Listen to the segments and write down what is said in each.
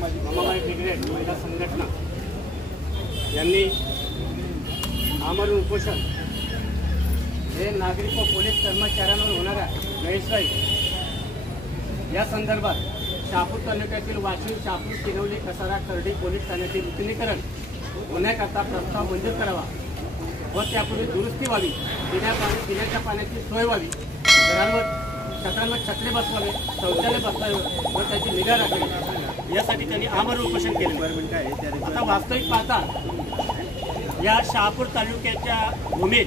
Ramabai brigade महिला संघटना यांनी आमरण उपोषण हे नागरिक व पोलीस कर्मचाऱ्यांवर होणाऱ्या गैरसोय या संदर्भात शहापूर तालुक्यातील वाशिम, शहापूर, किनवली, कसारा, करडी पोलीस ठाण्याचे नूतनीकरण होण्याकरता प्रस्ताव मंजूर करावा व त्यापूर्वी दुरुस्ती व्हावी, पिण्याच्या पाण्याची सोय व्हावी, घरांवर छत्रे बसवावे, शौचालय बसवावे व त्याची निगा राखावी यासाठी त्यांनी आमरण उपोषण केले। आता वास्तविक पाहता या शहापूर तालुक्याच्या भूमीत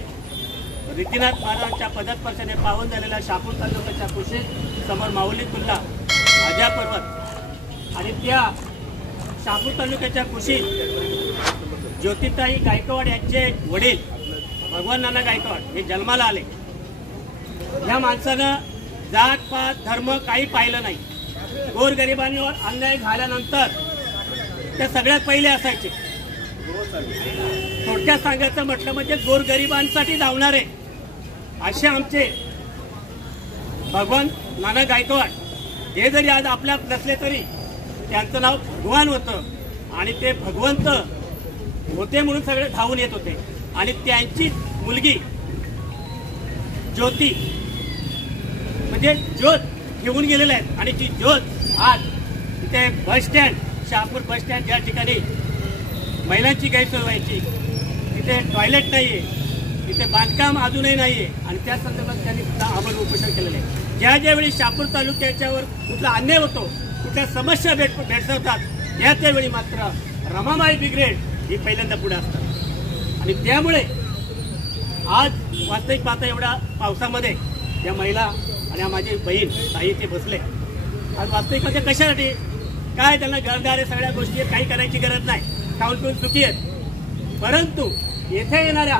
रीतीनाथ महाराजांच्या पदस्पर्शाने पावन झालेल्या शहापूर तालुक्याच्या कुशीत समोर माऊली किल्ला, आजा पर्वत आणि त्या शहापूर तालुक्याच्या कुशीत ज्योतिताई गायकवाड यांचे वडील भगवान नाना गायकवाड हे जन्माला आले। या माणसानं जात पात धर्म काही पाहिलं नाही। गोरगरिबांवर अन्याय झाल्यानंतर ते सगळ्यात पहिले असायचे। थोडक्यात सांगायचं म्हटलं म्हणजे गोरगरिबांसाठी धावणारे असे आमचे भगवान नाना गायकवाड हे जरी आज आपल्यात नसले तरी त्यांचं नाव भगवान होतं आणि ते भगवंत होते म्हणून सगळे धावून येत होते। आणि त्यांची मुलगी ज्योती म्हणजे ज्योत घेऊन गेलेले आहेत आणि ती ज्योत आज तिथे bus stand, Shahapur bus stand या ठिकाणी महिलांची गैरसोय व्हायची, तिथे टॉयलेट नाहीये, तिथे बांधकाम अजूनही नाहीये आणि त्या संदर्भात त्यांनी सुद्धा आमरण उपोषण केलेलं आहे। ज्यावेळी शहापूर तालुक्याच्यावर कुठला अन्याय होतो, कुठल्या समस्या भेडसावतात त्यावेळी मात्र रमाबाई ब्रिगेड ही पहिल्यांदा पुढे असतात। आणि त्यामुळे आज वास्तविक पाहता एवढ्या पावसामध्ये या महिला आणि माझी बहीण ताई ते बसले। आज वास्तविक म्हणजे कशासाठी काय त्यांना घरदारे सगळ्या गोष्टी आहेत, काही करायची गरज नाही, खाऊन पिऊन सुखी आहेत। परंतु येथे येणाऱ्या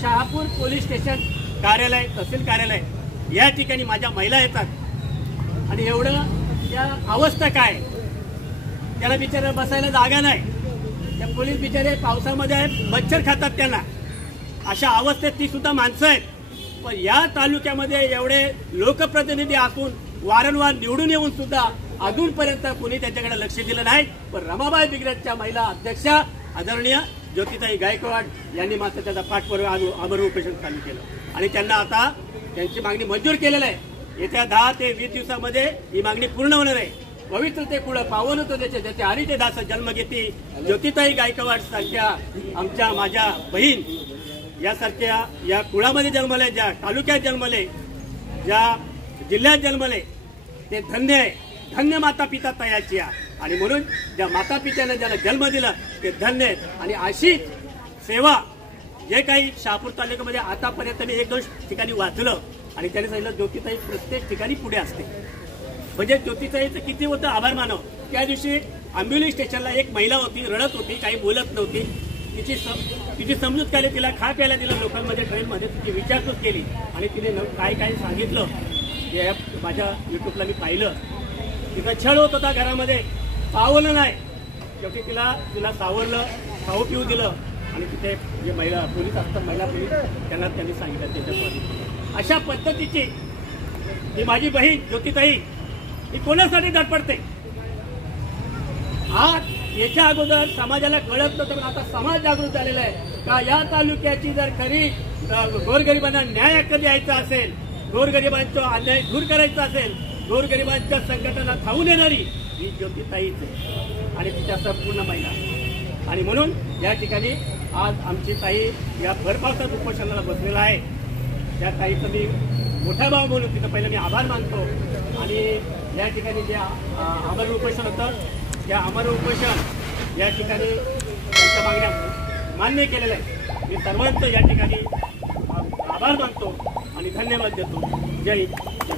शहापूर पोलीस स्टेशन कार्यालय, तहसील कार्यालय या ठिकाणी माझ्या महिला येतात आणि एवढं या अवस्था काय, त्याला बिचारा बसायला जागा नाही, त्या पोलीस बिचारे पावसामध्ये मच्छर खातात त्यांना, अशा अवस्थेत ती सुद्धा माणसं आहेत। पण या तालुक्यामध्ये एवढे लोकप्रतिनिधी असून वारंवार निवडून येऊन सुद्धा अजूनपर्यंत कोणी त्यांच्याकडे लक्ष दिलं नाही। पण रमाबाई ब्रिगेडच्या महिला अध्यक्षा आदरणीय ज्योतिताई गायकवाड यांनी मात्र त्याचा पाठपुरावा आमरण उपोषण चालू केलं आणि त्यांना आता त्यांची मागणी मंजूर केलेली आहे। येत्या 10 ते 20 दिवसामध्ये ही मागणी पूर्ण होणार आहे। पवित्र ते कुळ पावन होतं त्याचे हरी ते दास जन्म घेती ज्योतिताई गायकवाड सारख्या आमच्या माझ्या बहीण यासारख्या या कुळामध्ये जन्मले, ज्या तालुक्यात जन्मले, ज्या जिल्ह्यात जन्मले ते धन्य आहे। धन्य माता पिता तयाची आणि म्हणून ज्या माता पित्याने ज्याला जन्म दिला ते धन्य आहेत। आणि अशीच सेवा जे काही शहापूर तालुक्यामध्ये आतापर्यंत मी 1-2 ठिकाणी वाचलं आणि त्याने सांगितलं ज्योतिताई प्रत्येक ठिकाणी पुढे असते। म्हणजे ज्योतिताईचं किती होतं आभार मानव। त्या दिवशी आंबिवली स्टेशनला एक महिला होती, रडत होती, काही बोलत नव्हती, तिची समजूत केली, तिला खा प्यायला दिलं लोकलमध्ये, ट्रेनमध्ये तिची विचारपूस केली आणि तिने काय काय सांगितलं हे माझ्या युट्यूबला मी पाहिलं। तिचा छळ होत होता घरामध्ये, पावलं नाही, शेवटी तिला सावरलं, खाऊ पिऊ दिलं आणि तिथे जे महिला पोलीस असतात, महिला पोलीस त्यांनी सांगितलं त्याच्यामध्ये अशा पद्धतीची ही माझी बहीण ज्योतिताई ही कोणासाठी धडपडते। आज याच्या अगोदर समाजाला कळत नव्हतं पण आता समाज जागृत झालेला आहे का या तालुक्याची जर खरी गोरगरिबांना न्याय हक्क द्यायचा असेल, गोरगरिबांचा अन्याय दूर करायचा असेल, गोरगरिबांच्या संकटांना धावून येणारी ही ज्योतिताईच आहे आणि तिच्या संपूर्ण महिला। आणि म्हणून या ठिकाणी आज आमची ताई या भरपावसात उपोषणाला बसलेला आहे। त्या ताईचं मी मोठा भाव म्हणून तिथं पहिलं मी आभार मानतो आणि या ठिकाणी जे आमरण उपोषण होतं त्या आमरण उपोषण या ठिकाणी त्यांच्या मागण्या मान्य केलेल्या आहे। मी सर्वांचं या ठिकाणी आभार मानतो आणि धन्यवाद देतो। जय हिंद।